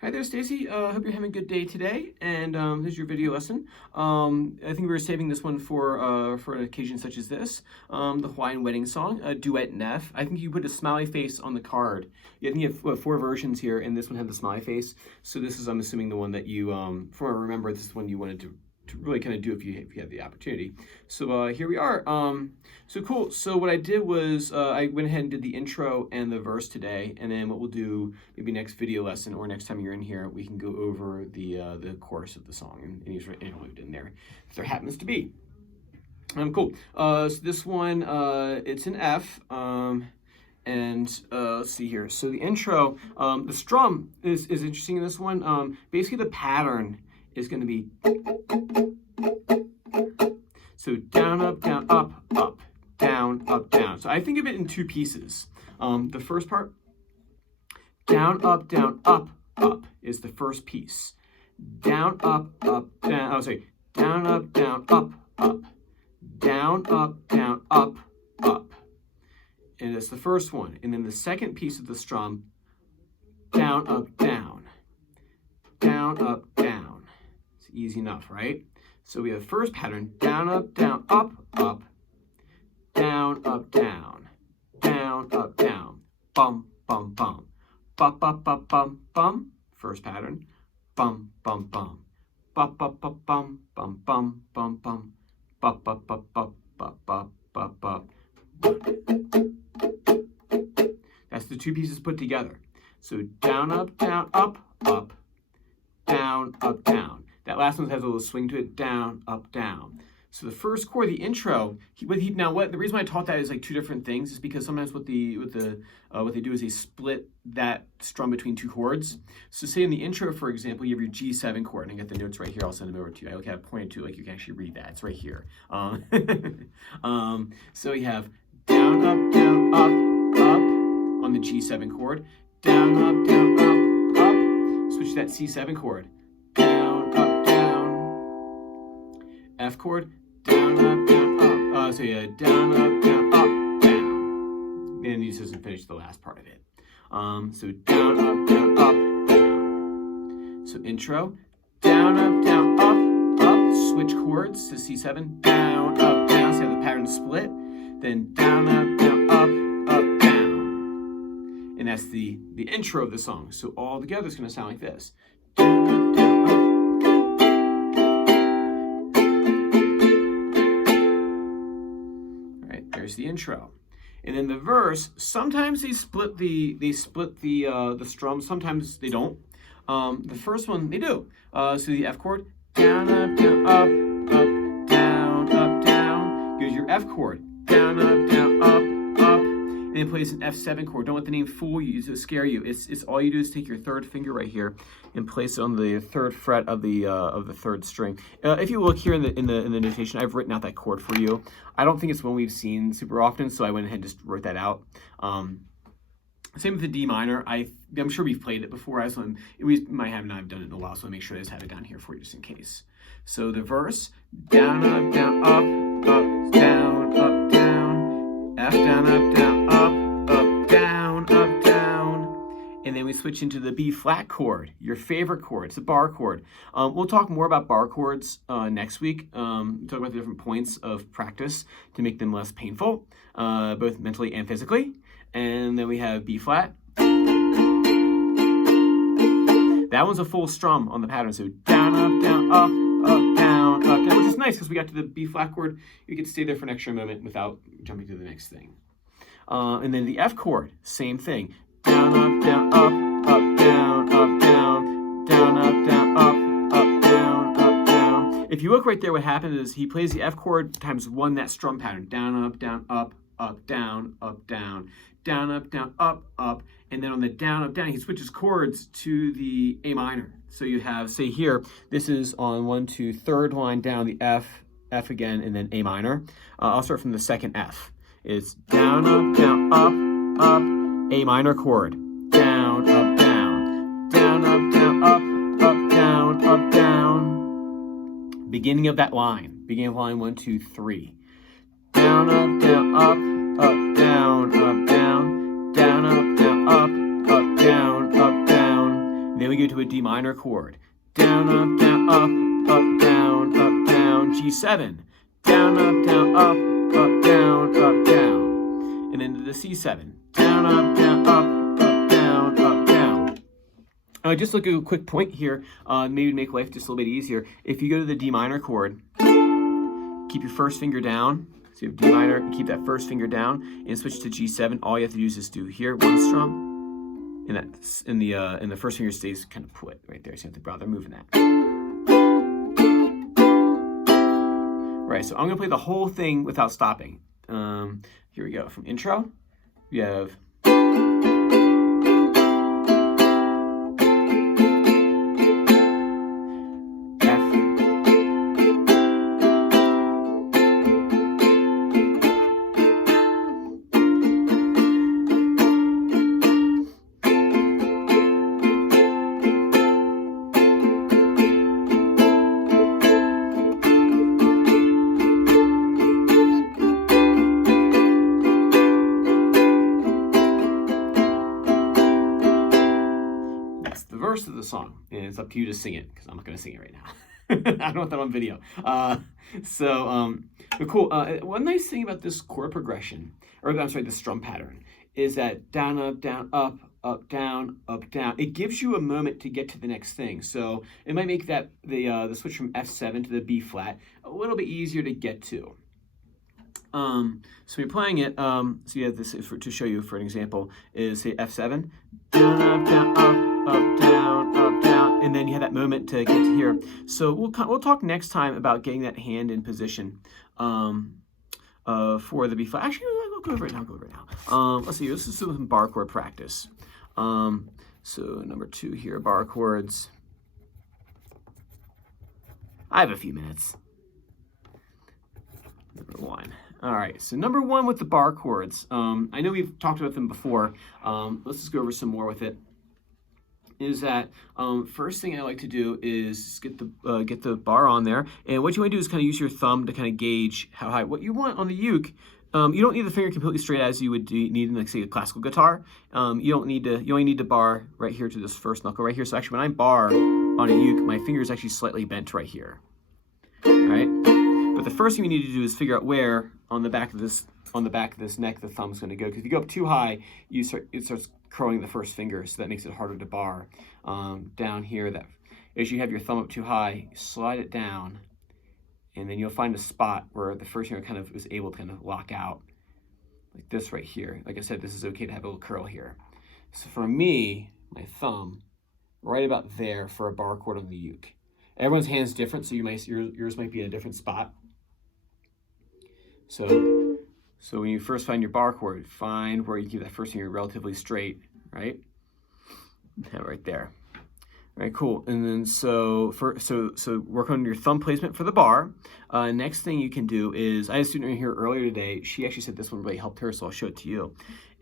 Hi there, Stacy. Hope you're having a good day today. And here's your video lesson. I think we were saving this one for an occasion such as this. The Hawaiian wedding song, a duet in F. I think you put a smiley face on the card. I think you have four versions here, and this one had the smiley face. So this is, I'm assuming, the one that you, from what I remember, this is one you wanted to really kind of do if you had the opportunity. So here we are. So cool. So what I did was I went ahead and did the intro and the verse today, and then what we'll do maybe next video lesson or next time you're in here, we can go over the chorus of the song and use interlude in there if there happens to be. Cool. So this one it's an F. And let's see here. So the intro, the strum is interesting in this one. Basically, the pattern is going to be so down, up, up, down, up, down. So I think of it in two pieces. The first part, down, up, is the first piece. Down, up, down. Oh, sorry. Down, up, up. Down, up, up. And that's the first one. And then the second piece of the strum, down, up, down. Down, up, down. It's easy enough, right? So we have the first pattern, down, up, down, up, up. Down, up, down. Down, up, down. Bum, bum, bum. Bum, bum, bum, bum, bum. First pattern. Bum, bum, bum. Bum, bum, bum, bum, bum, bum, bum, bum. Bum, bum, bum, bum, bum, bum, bum, bum. That's the two pieces put together. So down, up, down, up, up. Down, up, down. That last one has a little swing to it. Down, up, down. So the first chord, the intro. The reason why I taught that is like two different things is because sometimes what they do is they split that strum between two chords. So say in the intro, for example, you have your G7 chord, and I got the notes right here. I'll send them over to you. I have pointed to like you can actually read that. It's right here. So you have down, up, up on the G7 chord. Down, up, up. Switch to that C7 chord. Down, up, down. F chord. Down, up, up. So yeah, down, up, down. And he doesn't finish the last part of it. So down, up, down. So intro. Down, up. Switch chords to C7. Down, up, down. So you have the pattern split. Then down, up, down. And that's the intro of the song. So all together it's going to sound like this. Down, up, down, up. All right, there's the intro. And then the verse, sometimes they split the strum, sometimes they don't. The first one they do. So the F chord, down, up, down. Here's your F chord, down, up. And it plays an F7 chord. Don't let the name fool you, to scare you. It's all you do is take your third finger right here and place it on the third fret of the third string. If you look here in the notation, I've written out that chord for you. I don't think it's one we've seen super often, so I went ahead and just wrote that out. Same with the D minor. I'm sure we've played it before. We might have not done it in a while, so I'll make sure I just have it down here for you just in case. So the verse, down, up, down, up, down, up, down. F, down, up, down, up, down, up, down. And then we switch into the B flat chord, your favorite chord. It's a bar chord. We'll talk more about bar chords next week. Talk about the different points of practice to make them less painful, both mentally and physically. And then we have B flat. That one's a full strum on the pattern. So down, up, down, which is nice because we got to the B flat chord. You can stay there for an extra moment without jumping to the next thing. And then the F chord, same thing. Down, up, down, down, down, up, down. If you look right there, what happens is he plays the F chord times one, that strum pattern. Down, up, down, up, down, down, down, up. And then on the down, up, down, he switches chords to the A minor. So you have, say here, this is on 1, 2, third line down, the F again, and then A minor. I'll start from the second F. It's down, up, A minor chord. Down, up, down. Down, up, down. Beginning of that line. Beginning of line 1, 2, 3. Down, up, down, up, down, up, down. Down, up, down, up, down. Then we go to a D minor chord. Down, up, down, up, down, G7. Down, up, down, up, down. And then to the C7. Down, up, down, down. Just look at a quick point here, maybe to make life just a little bit easier. If you go to the D minor chord, keep your first finger down. So you have D minor, and keep that first finger down, and switch to G7. All you have to do is just do here, one strum, and that's in the first finger stays kind of put right there. So you have to bother moving that. Right. So I'm gonna play the whole thing without stopping. Here we go. From intro, we have. Verse of the song, and it's up to you to sing it because I'm not going to sing it right now. I don't want that on video. But cool. One nice thing about this chord progression, or I'm sorry, the strum pattern, is that down, up, down, up, down, up, down. It gives you a moment to get to the next thing. So it might make that the switch from F7 to the B flat a little bit easier to get to. So you're playing it. So you have this to show you for an example is say F7, down, up, down, up, down, and then you have that moment to get to here. So we'll talk next time about getting that hand in position for the B flat. Actually, I'll go over it now. Let's see. This is some bar chord practice. So number 2 here, bar chords. I have a few minutes. Number 1. All right, so number 1 with the bar chords. I know we've talked about them before. Let's just go over some more with it. Is that first thing I like to do is get the bar on there, and what you want to do is kind of use your thumb to kind of gauge how high. What you want on the uke, you don't need the finger completely straight as you would need in, like, say, a classical guitar. You only need to bar right here to this first knuckle right here. So actually, when I bar on a uke, my finger is actually slightly bent right here. All right, but the first thing you need to do is figure out where on the back of this neck the thumb's going to go. Because if you go up too high, it starts curling the first finger, so that makes it harder to bar. Down here, that as you have your thumb up too high, slide it down, and then you'll find a spot where the first finger kind of is able to kind of lock out, like this right here. Like I said, this is okay to have a little curl here. So for me, my thumb, right about there for a bar chord on the uke. Everyone's hand's different, so yours might be in a different spot. So when you first find your bar chord, find where you keep that first finger relatively straight, right? Yeah, right there. All right, cool. And then so work on your thumb placement for the bar. Next thing you can do is, I had a student in here earlier today. She actually said this one really helped her, so I'll show it to you.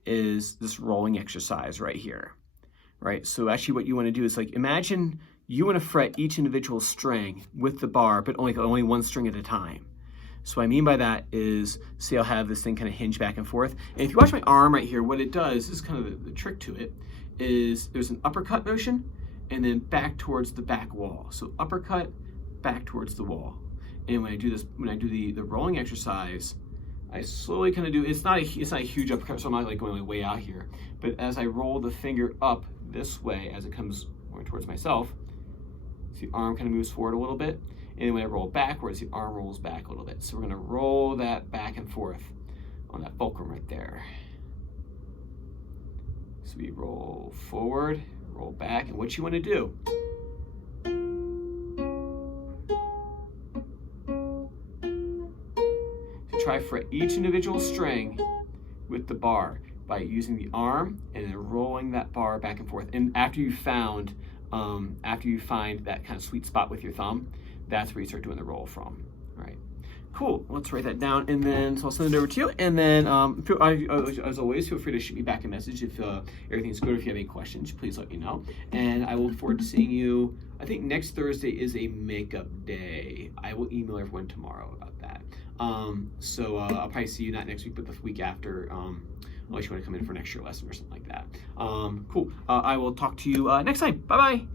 Is this rolling exercise right here, right? So actually, what you want to do is, like, imagine you want to fret each individual string with the bar, but only one string at a time. So what I mean by that is, see, I'll have this thing kind of hinge back and forth. And if you watch my arm right here, what it does, this is kind of the trick to it, is there's an uppercut motion and then back towards the back wall. So uppercut, back towards the wall. And when I do this, when I do the rolling exercise, I slowly kind of do, it's not a huge uppercut, so I'm not like going way out here. But as I roll the finger up this way, as it comes more towards myself, see, the arm kind of moves forward a little bit. And when I roll backwards, the arm rolls back a little bit. So we're gonna roll that back and forth on that fulcrum right there. So we roll forward, roll back, and what you wanna do, to try for each individual string with the bar by using the arm and then rolling that bar back and forth. And after you find that kind of sweet spot with your thumb, that's where you start doing the roll from. All right, cool. Let's write that down, and then so I'll send it over to you. And then, as always, feel free to shoot me back a message if everything's good. If you have any questions, please let me know. And I will look forward to seeing you. I think next Thursday is a makeup day. I will email everyone tomorrow about that. So I'll probably see you not next week, but the week after. Unless you want to come in for an extra lesson or something like that. Cool. I will talk to you next time. Bye bye.